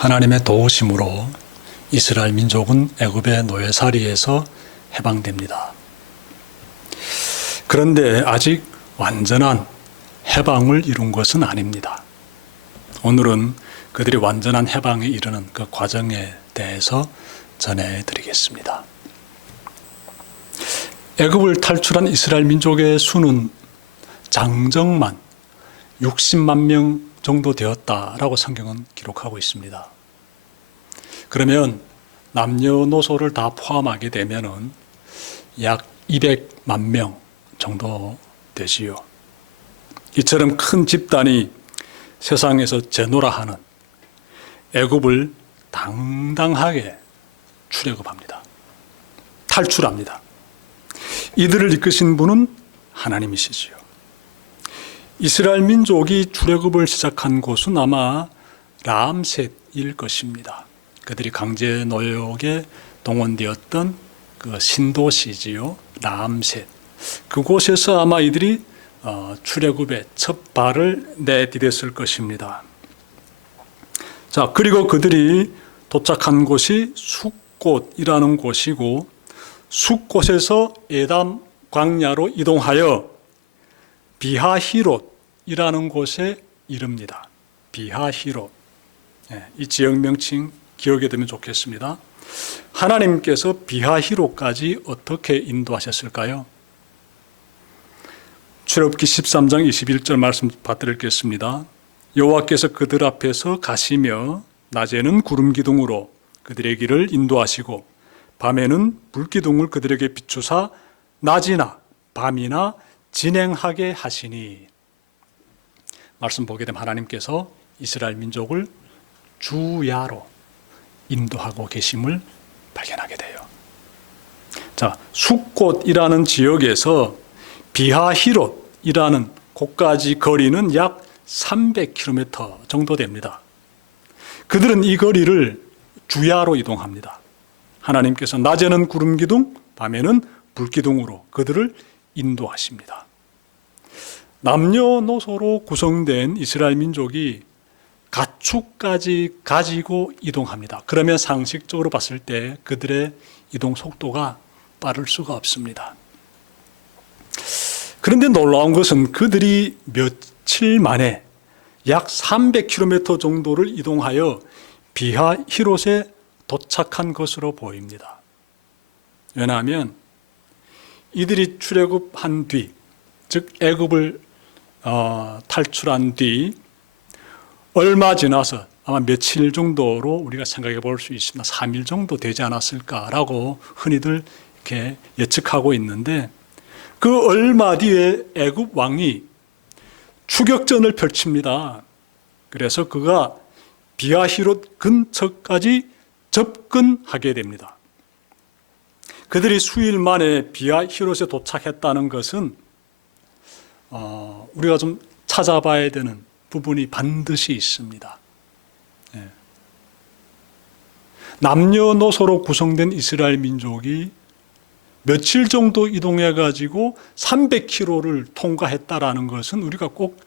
하나님의 도우심으로 이스라엘 민족은 애굽의 노예살이에서 해방됩니다. 그런데 아직 완전한 해방을 이룬 것은 아닙니다. 오늘은 그들이 완전한 해방에 이르는 그 과정에 대해서 전해드리겠습니다. 애굽을 탈출한 이스라엘 민족의 수는 장정만 60만 명 정도 되었다라고 성경은 기록하고 있습니다. 그러면 남녀노소를 다 포함하게 되면은 약 200만 명 정도 되지요. 이처럼 큰 집단이 세상에서 제노라하는 애굽을 당당하게 출애굽합니다. 탈출합니다. 이들을 이끄신 분은 하나님이시지요. 이스라엘 민족이 출애굽을 시작한 곳은 아마 람셋일 것입니다. 그들이 강제 노역에 동원되었던 그 신도시지요. 람셋. 그곳에서 아마 이들이 출애굽의 첫 발을 내디뎠을 것입니다. 자, 그리고 그들이 도착한 곳이 숫곳이라는 곳이고, 숫곳에서 에담 광야로 이동하여 비하히롯이라는 곳에 이릅니다. 비하히롯. 이 지역 명칭 기억해 두면 좋겠습니다. 하나님께서 비하히롯까지 어떻게 인도하셨을까요? 출애굽기 13장 21절 말씀 받드리겠습니다. 여호와께서 그들 앞에서 가시며 낮에는 구름 기둥으로 그들의 길을 인도하시고 밤에는 불기둥을 그들에게 비추사 낮이나 밤이나 진행하게 하시니. 말씀 보게 되면 하나님께서 이스라엘 민족을 주야로 인도하고 계심을 발견하게 돼요. 자, 숫곳이라는 지역에서 비하히롯이라는 곳까지 거리는 약 300km 정도 됩니다. 그들은 이 거리를 주야로 이동합니다. 하나님께서 낮에는 구름 기둥, 밤에는 불기둥으로 그들을 인도하십니다. 남녀노소로 구성된 이스라엘 민족이 가축까지 가지고 이동합니다. 그러면 상식적으로 봤을 때 그들의 이동 속도가 빠를 수가 없습니다. 그런데 놀라운 것은 그들이 며칠 만에 약 300km 정도를 이동하여 비하히롯에 도착한 것으로 보입니다. 왜냐하면 이들이 출애굽한 뒤, 즉 애굽을 탈출한 뒤 얼마 지나서 아마 며칠 정도로 우리가 생각해 볼 수 있습니다. 3일 정도 되지 않았을까라고 흔히들 이렇게 예측하고 있는데, 그 얼마 뒤에 애굽 왕이 추격전을 펼칩니다. 그래서 그가 비하히롯 근처까지 접근하게 됩니다. 그들이 수일 만에 비하히롯에 도착했다는 것은 우리가 좀 찾아봐야 되는 부분이 반드시 있습니다. 남녀노소로 구성된 이스라엘 민족이 며칠 정도 이동해 가지고 300km를 통과했다라는 것은 우리가 꼭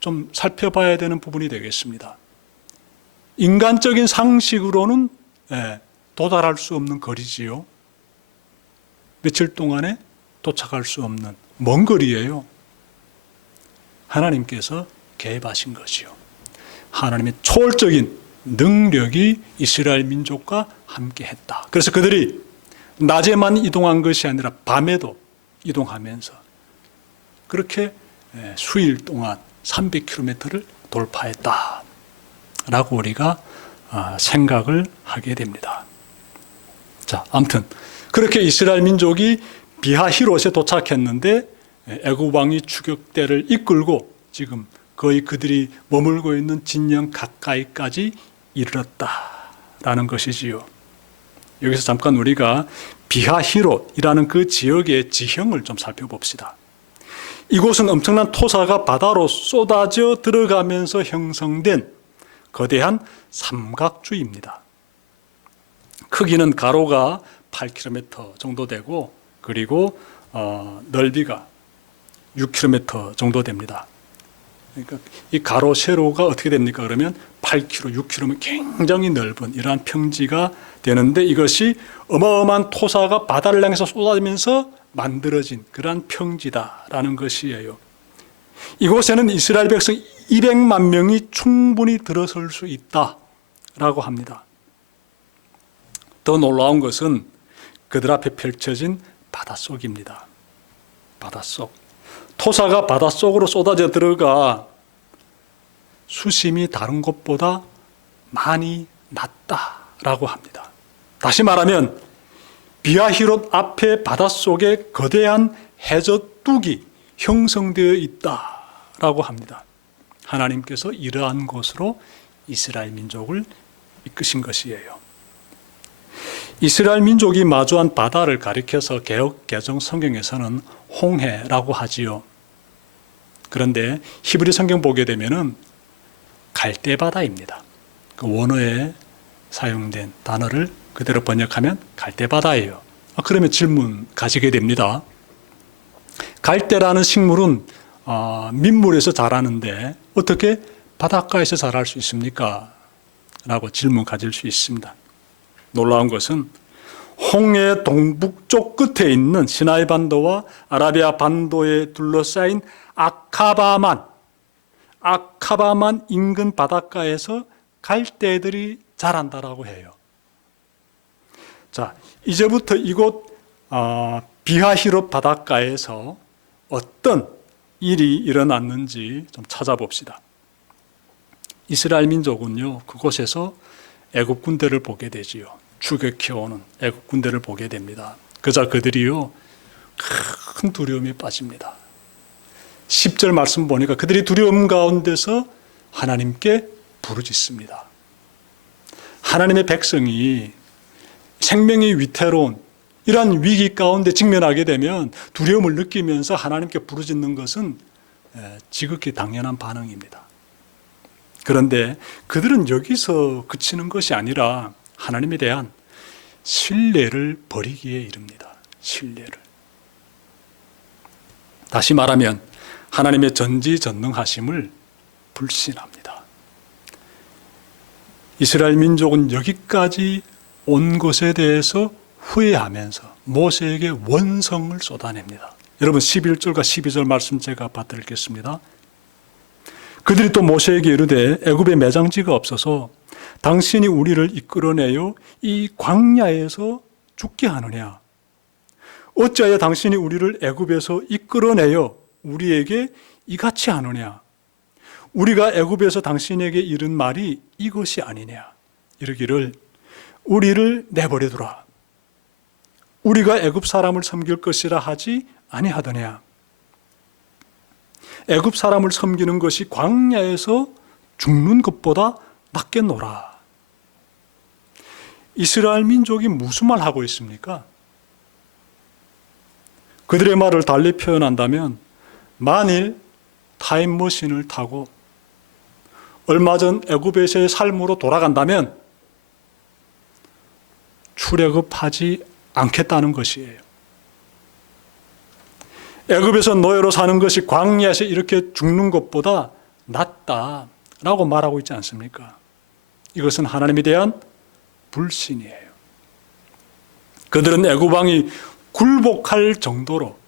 좀 살펴봐야 되는 부분이 되겠습니다. 인간적인 상식으로는 도달할 수 없는 거리지요. 며칠 동안에 도착할 수 없는 먼 거리예요. 하나님께서 개입하신 것이요. 하나님의 초월적인 능력이 이스라엘 민족과 함께 했다. 그래서 그들이 낮에만 이동한 것이 아니라 밤에도 이동하면서 그렇게 수일 동안 300km를 돌파했다 라고 우리가 생각을 하게 됩니다. 자, 아무튼 그렇게 이스라엘 민족이 비하히롯에 도착했는데 애굽 왕이 추격대를 이끌고 지금 거의 그들이 머물고 있는 진영 가까이까지 이르렀다라는 것이지요. 여기서 잠깐 우리가 비하히롯이라는 그 지역의 지형을 좀 살펴봅시다. 이곳은 엄청난 토사가 바다로 쏟아져 들어가면서 형성된 거대한 삼각주입니다. 크기는 가로가 8km 정도 되고, 그리고 넓이가 6km 정도 됩니다. 그러니까 이 가로 세로가 어떻게 됩니까? 그러면 8km, 6km면 굉장히 넓은 이러한 평지가 되는데 이것이 어마어마한 토사가 바다를 향해서 쏟아지면서 만들어진 그러한 평지다라는 것이에요. 이곳에는 이스라엘 백성 200만 명이 충분히 들어설 수 있다라고 합니다. 더 놀라운 것은 그들 앞에 펼쳐진 바닷속입니다. 바닷속. 토사가 바닷속으로 쏟아져 들어가 수심이 다른 곳보다 많이 낮다라고 합니다. 다시 말하면 비아히롯 앞에 바닷속에 거대한 해저뚝이 형성되어 있다라고 합니다. 하나님께서 이러한 곳으로 이스라엘 민족을 이끄신 것이에요. 이스라엘 민족이 마주한 바다를 가리켜서 개역 개정 성경에서는 홍해라고 하지요. 그런데 히브리 성경 보게 되면은 갈대바다입니다. 그 원어에 사용된 단어를 그대로 번역하면 갈대바다예요. 그러면 질문 가지게 됩니다. 갈대라는 식물은 민물에서 자라는데 어떻게 바닷가에서 자랄 수 있습니까? 라고 질문 가질 수 있습니다. 놀라운 것은 홍해 동북쪽 끝에 있는 시나이 반도와 아라비아 반도에 둘러싸인 아카바만 인근 바닷가에서 갈대들이 자란다라고 해요. 자, 이제부터 이곳 비하히롯 바닷가에서 어떤 일이 일어났는지 좀 찾아봅시다. 이스라엘 민족은요, 그곳에서 애굽 군대를 보게 되지요. 추격해오는 애굽 군대를 보게 됩니다. 그자 그들이요, 큰 두려움에 빠집니다. 10절 말씀 보니까 그들이 두려움 가운데서 하나님께 부르짖습니다. 하나님의 백성이 생명이 위태로운 이러한 위기 가운데 직면하게 되면 두려움을 느끼면서 하나님께 부르짖는 것은 지극히 당연한 반응입니다. 그런데 그들은 여기서 그치는 것이 아니라 하나님에 대한 신뢰를 버리기에 이릅니다. 신뢰를. 다시 말하면 하나님의 전지전능하심을 불신합니다. 이스라엘 민족은 여기까지 온 것에 대해서 후회하면서 모세에게 원성을 쏟아냅니다. 여러분 11절과 12절 말씀 제가 받들겠습니다. 그들이 또 모세에게 이르되 애굽에 매장지가 없어서 당신이 우리를 이끌어내요 이 광야에서 죽게 하느냐? 어찌하여 당신이 우리를 애굽에서 이끌어내요 우리에게 이같이 하느냐? 우리가 애굽에서 당신에게 이른 말이 이것이 아니냐? 이르기를 우리를 내버려두라. 우리가 애굽 사람을 섬길 것이라 하지 아니하더냐? 애굽 사람을 섬기는 것이 광야에서 죽는 것보다 낫겠노라. 이스라엘 민족이 무슨 말 하고 있습니까? 그들의 말을 달리 표현한다면 만일 타임머신을 타고 얼마 전 애굽에서의 삶으로 돌아간다면 출애굽하지 않겠다는 것이에요. 애굽에서 노예로 사는 것이 광야에서 이렇게 죽는 것보다 낫다라고 말하고 있지 않습니까? 이것은 하나님에 대한 불신이에요. 그들은 애굽 왕이 굴복할 정도로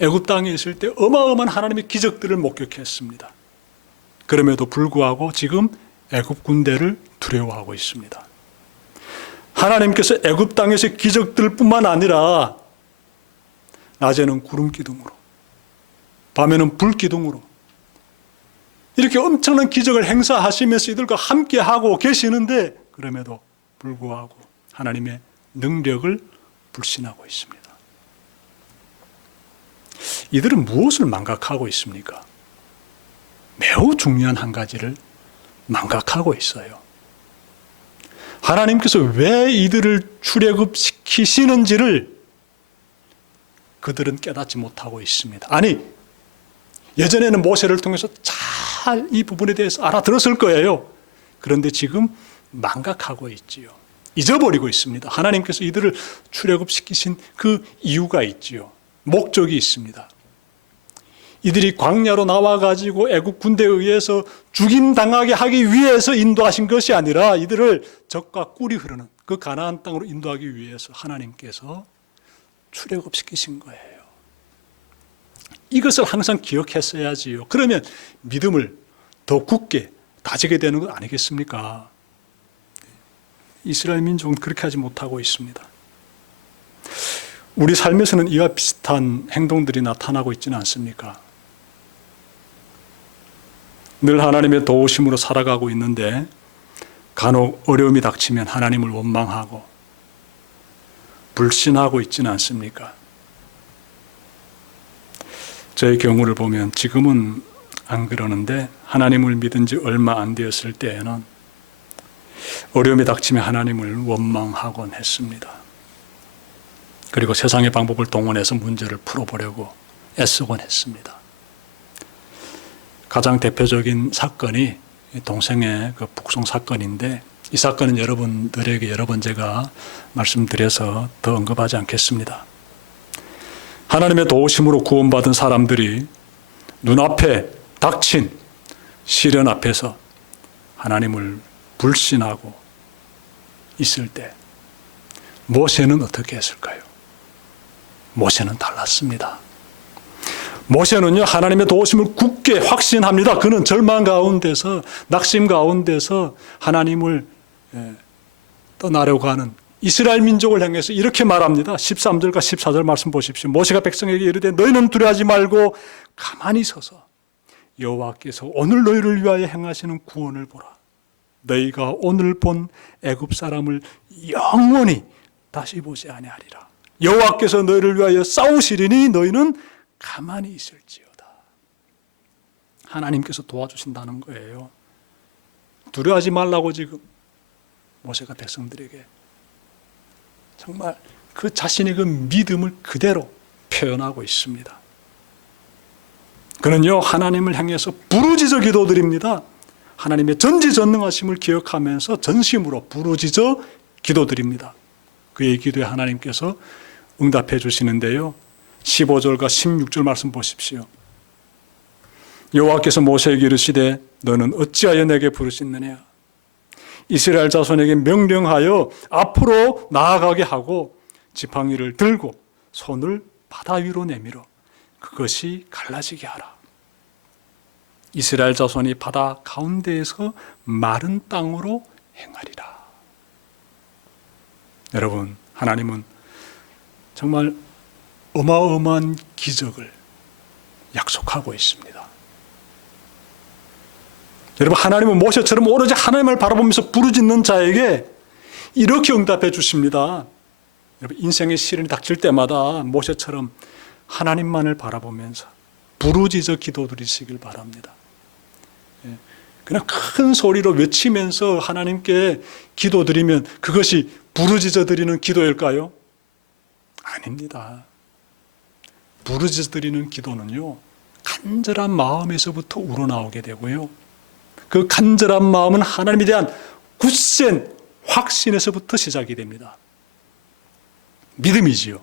애굽 땅에 있을 때 어마어마한 하나님의 기적들을 목격했습니다. 그럼에도 불구하고 지금 애굽 군대를 두려워하고 있습니다. 하나님께서 애굽 땅에서 기적들뿐만 아니라 낮에는 구름 기둥으로, 밤에는 불 기둥으로 이렇게 엄청난 기적을 행사하시면서 이들과 함께하고 계시는데 그럼에도 불구하고 하나님의 능력을 불신하고 있습니다. 이들은 무엇을 망각하고 있습니까? 매우 중요한 한 가지를 망각하고 있어요. 하나님께서 왜 이들을 출애굽시키시는지를 그들은 깨닫지 못하고 있습니다. 아니, 예전에는 모세를 통해서 잘 이 부분에 대해서 알아들었을 거예요. 그런데 지금 망각하고 있지요. 잊어버리고 있습니다. 하나님께서 이들을 출애굽시키신 그 이유가 있지요. 목적이 있습니다. 이들이 광야로 나와가지고 애국 군대에 의해서 죽임당하게 하기 위해서 인도하신 것이 아니라 이들을 적과 꿀이 흐르는 그 가나안 땅으로 인도하기 위해서 하나님께서 출애굽시키신 거예요. 이것을 항상 기억했어야지요. 그러면 믿음을 더 굳게 다지게 되는 것 아니겠습니까? 이스라엘 민족은 그렇게 하지 못하고 있습니다. 우리 삶에서는 이와 비슷한 행동들이 나타나고 있지는 않습니까? 늘 하나님의 도우심으로 살아가고 있는데 간혹 어려움이 닥치면 하나님을 원망하고 불신하고 있지는 않습니까? 저의 경우를 보면 지금은 안 그러는데 하나님을 믿은 지 얼마 안 되었을 때에는 어려움이 닥치면 하나님을 원망하곤 했습니다. 그리고 세상의 방법을 동원해서 문제를 풀어보려고 애쓰곤 했습니다. 가장 대표적인 사건이 동생의 그 북송 사건인데 이 사건은 여러분들에게 여러 번 제가 말씀드려서 더 언급하지 않겠습니다. 하나님의 도우심으로 구원받은 사람들이 눈앞에 닥친 시련 앞에서 하나님을 불신하고 있을 때 모세는 어떻게 했을까요? 모세는 달랐습니다. 모세는요, 하나님의 도우심을 굳게 확신합니다. 그는 절망 가운데서, 낙심 가운데서 하나님을 떠나려고 하는 이스라엘 민족을 향해서 이렇게 말합니다. 13절과 14절 말씀 보십시오. 모세가 백성에게 이르되 너희는 두려워하지 말고 가만히 서서 여호와께서 오늘 너희를 위하여 행하시는 구원을 보라. 너희가 오늘 본 애굽 사람을 영원히 다시 보지 아니하리라. 여호와께서 너희를 위하여 싸우시리니 너희는 가만히 있을지어다. 하나님께서 도와주신다는 거예요. 두려워하지 말라고 지금 모세가 백성들에게 정말 그 자신의 그 믿음을 그대로 표현하고 있습니다. 그는요, 하나님을 향해서 부르짖어 기도드립니다. 하나님의 전지전능하심을 기억하면서 전심으로 부르짖어 기도드립니다. 그의 기도에 하나님께서 응답해 주시는데요. 15절과 16절 말씀 보십시오. 여호와께서 모세에게 이르시되 너는 어찌하여 내게 부르짖느냐? 이스라엘 자손에게 명령하여 앞으로 나아가게 하고 지팡이를 들고 손을 바다 위로 내밀어 그것이 갈라지게 하라. 이스라엘 자손이 바다 가운데에서 마른 땅으로 행하리라. 여러분, 하나님은 정말 어마어마한 기적을 약속하고 있습니다. 여러분, 하나님은 모세처럼 오로지 하나님을 바라보면서 부르짖는 자에게 이렇게 응답해 주십니다. 여러분, 인생의 시련이 닥칠 때마다 모세처럼 하나님만을 바라보면서 부르짖어 기도드리시길 바랍니다. 그냥 큰 소리로 외치면서 하나님께 기도드리면 그것이 부르짖어 드리는 기도일까요? 아닙니다. 부르짖어 드리는 기도는요, 간절한 마음에서부터 우러나오게 되고요. 그 간절한 마음은 하나님에 대한 굳센 확신에서부터 시작이 됩니다. 믿음이지요.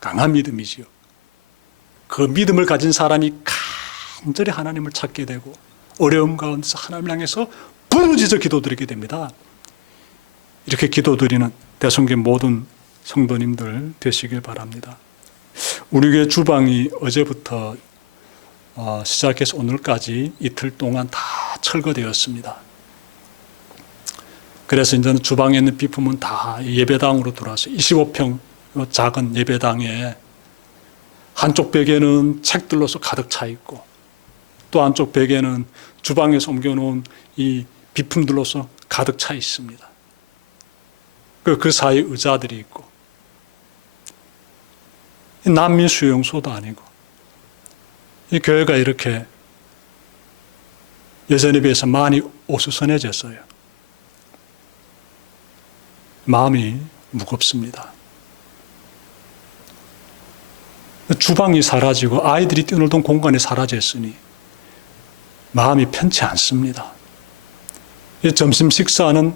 강한 믿음이지요. 그 믿음을 가진 사람이 간절히 하나님을 찾게 되고 어려움 가운데서 하나님을 향해서 부르짖어 기도드리게 됩니다. 이렇게 기도드리는 대성교 모든 성도님들 되시길 바랍니다. 우리 교회 주방이 어제부터 시작해서 오늘까지 이틀 동안 다 철거되었습니다. 그래서 이제는 주방에 있는 비품은 다 예배당으로 들어와서 25평 작은 예배당에 한쪽 벽에는 책들로서 가득 차 있고 또 한쪽 벽에는 주방에서 옮겨놓은 이 비품들로서 가득 차 있습니다. 그 사이에 의자들이 있고 난민 수용소도 아니고 이 교회가 이렇게 예전에 비해서 많이 어수선해졌어요. 마음이 무겁습니다. 주방이 사라지고 아이들이 뛰놀던 공간이 사라졌으니 마음이 편치 않습니다. 이 점심 식사는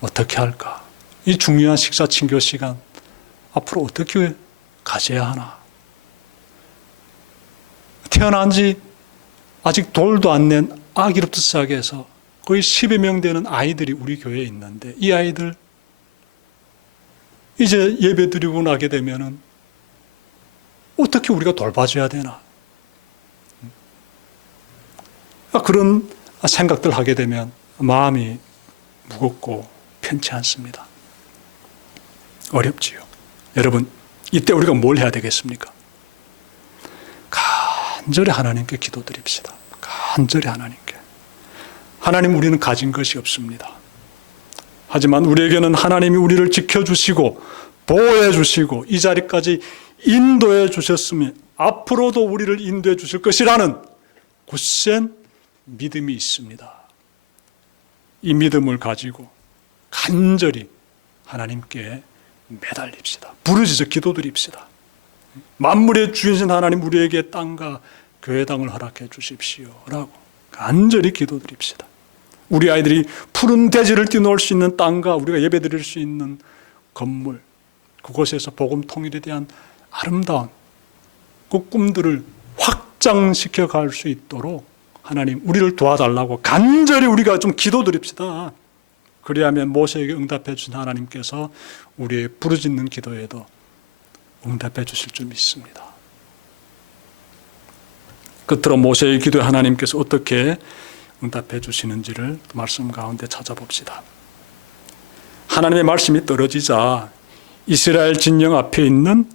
어떻게 할까? 이 중요한 식사 친교 시간 앞으로 어떻게 가져야 하나? 태어난 지 아직 돌도 안 낸 아기로부터 시작해서 거의 10여 명 되는 아이들이 우리 교회에 있는데, 이 아이들 이제 예배 드리고 나게 되면은 어떻게 우리가 돌봐줘야 되나? 그런 생각들 하게 되면 마음이 무겁고 편치 않습니다. 어렵지요. 여러분, 이때 우리가 뭘 해야 되겠습니까? 간절히 하나님께 기도드립시다. 간절히 하나님께. 하나님, 우리는 가진 것이 없습니다. 하지만 우리에게는 하나님이 우리를 지켜주시고 보호해 주시고 이 자리까지 인도해 주셨으면 앞으로도 우리를 인도해 주실 것이라는 굳센 믿음이 있습니다. 이 믿음을 가지고 간절히 하나님께 매달립시다. 부르짖어 기도드립시다. 만물의 주인이신 하나님, 우리에게 땅과 교회당을 허락해 주십시오 라고 간절히 기도드립시다. 우리 아이들이 푸른 대지를 뛰놀 수 있는 땅과 우리가 예배드릴 수 있는 건물, 그곳에서 복음 통일에 대한 아름다운 그 꿈들을 확장시켜 갈 수 있도록 하나님, 우리를 도와달라고 간절히 우리가 좀 기도드립시다. 그리하면 모세에게 응답해 주신 하나님께서 우리의 부르짖는 기도에도 응답해 주실 줄 믿습니다. 끝으로 모세의 기도에 하나님께서 어떻게 응답해 주시는지를 말씀 가운데 찾아봅시다. 하나님의 말씀이 떨어지자 이스라엘 진영 앞에 있는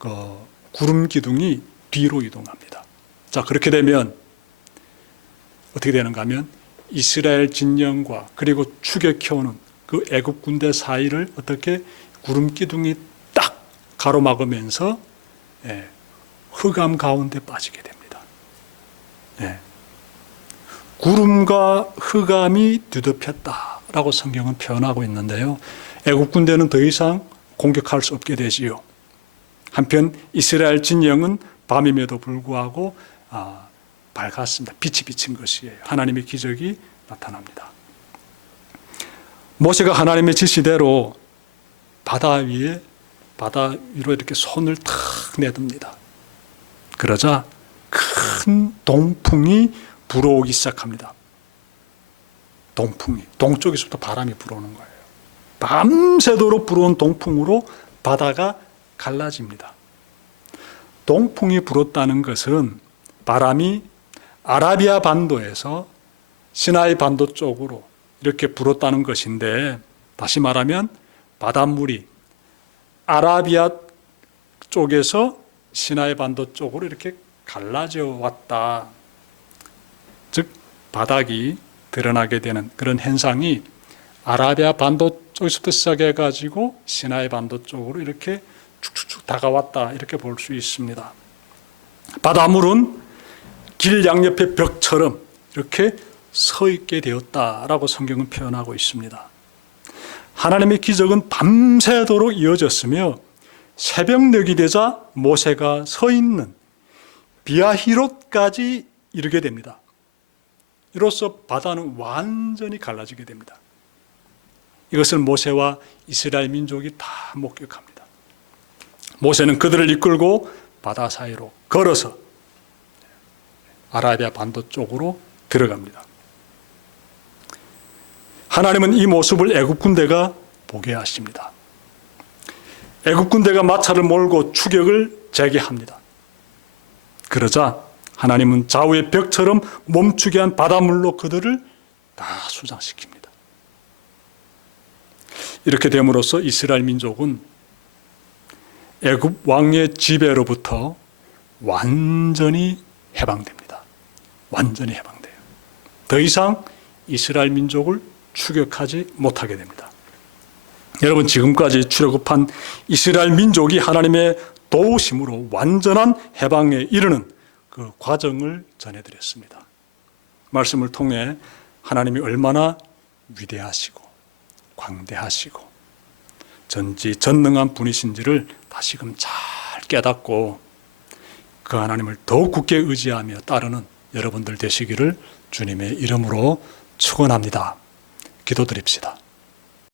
그 구름 기둥이 뒤로 이동합니다. 자, 그렇게 되면 어떻게 되는가 하면 이스라엘 진영과 그리고 추격해오는 그 애굽 군대 사이를 어떻게 구름 기둥이 딱 가로막으면서 흑암 가운데 빠지게 됩니다. 구름과 흑암이 뒤덮였다라고 성경은 표현하고 있는데요. 애굽 군대는 더 이상 공격할 수 없게 되지요. 한편 이스라엘 진영은 밤임에도 불구하고 밝았습니다. 빛이 비친 것이에요. 하나님의 기적이 나타납니다. 모세가 하나님의 지시대로 바다 위로 이렇게 손을 탁 내듭니다. 그러자 큰 동풍이 불어오기 시작합니다. 동풍이 동쪽에서부터 바람이 불어오는 거예요. 밤새도록 불어온 동풍으로 바다가 갈라집니다. 동풍이 불었다는 것은 바람이 아라비아 반도에서 시나이 반도 쪽으로 이렇게 불었다는 것인데, 다시 말하면 바닷물이 아라비아 쪽에서 시나이 반도 쪽으로 이렇게 갈라져 왔다. 즉 바닥이 드러나게 되는 그런 현상이 아라비아 반도 쪽에서부터 시작해가지고 시나이 반도 쪽으로 이렇게 축축축 다가왔다, 이렇게 볼 수 있습니다. 바닷물은 길 양옆의 벽처럼 이렇게 서 있게 되었다라고 성경은 표현하고 있습니다. 하나님의 기적은 밤새도록 이어졌으며 새벽녘이 되자 모세가 서 있는 비아히롯까지 이르게 됩니다. 이로써 바다는 완전히 갈라지게 됩니다. 이것을 모세와 이스라엘 민족이 다 목격합니다. 모세는 그들을 이끌고 바다 사이로 걸어서 아라비아 반도 쪽으로 들어갑니다. 하나님은 이 모습을 애굽 군대가 보게 하십니다. 애굽 군대가 마차를 몰고 추격을 재개합니다. 그러자 하나님은 좌우의 벽처럼 멈추게 한 바닷물로 그들을 다 수장시킵니다. 이렇게 됨으로써 이스라엘 민족은 애굽 왕의 지배로부터 완전히 해방됩니다. 완전히 해방돼요. 더 이상 이스라엘 민족을 추격하지 못하게 됩니다. 여러분, 지금까지 출애굽한 이스라엘 민족이 하나님의 도우심으로 완전한 해방에 이르는 그 과정을 전해드렸습니다. 말씀을 통해 하나님이 얼마나 위대하시고 광대하시고 전지전능한 분이신지를 다시금 잘 깨닫고 그 하나님을 더욱 굳게 의지하며 따르는 여러분들 되시기를 주님의 이름으로 축원합니다. 기도드립시다.